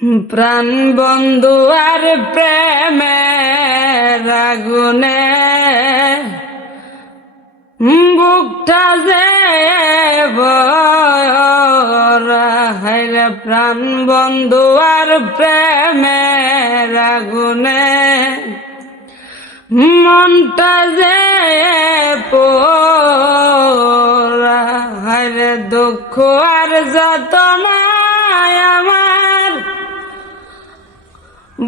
প্রাণ বন্ধু আর প্রেমের আগুনে বুকটা যে ভরা, হায়রে প্রাণ বন্ধু আর প্রেমের আগুনে মনটা যে পোড়া, হায়রে দুঃখ আর যাতনায় আমার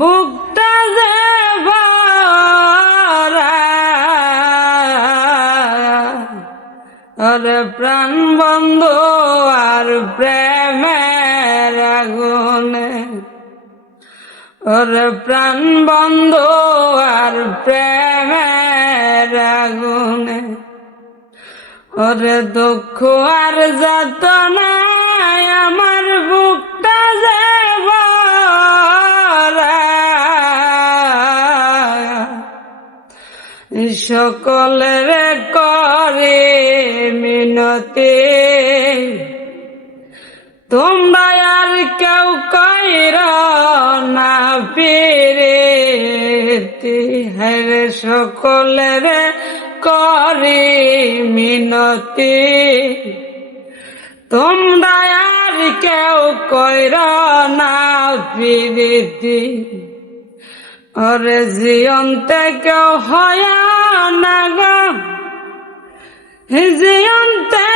বুকটা যে ভরা। ওরে প্রাণ বন্ধু আর প্রেমের আগুনে, ওরে প্রাণ বন্ধু আর প্রেমের আগুনে, ওরে দুঃখ আর যাতনায় আমার বুকটা যে ভরা। সকলের করে মিনতি, তোমরা আর কেউ কইরা না ফিরিতি, হ্যাঁ সকলের করে মিনতি, তোমরা আর কেউ কইরা না ফিরিতি। ওরে জিয়ন্তে কেউ হয় না গো, জিয়ন্তে